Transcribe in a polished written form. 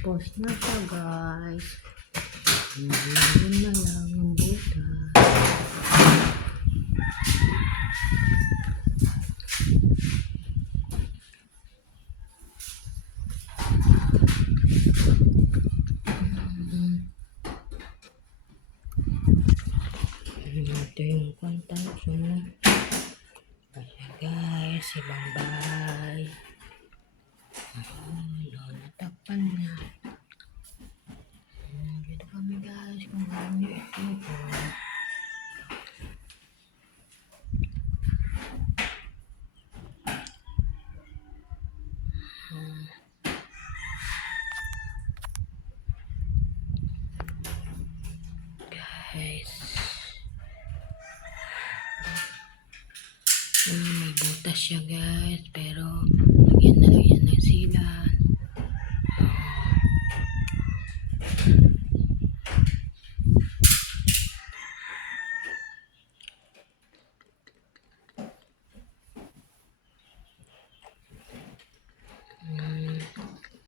Tapos na siya, guys. Ngayon na lang ang butas. Ito yung kontansyon. Kasi guys, ibang bahay. Natakpan na. Dito kami guys, kung alam nyo ito po. Guys. May butas siya guys, pero lagyan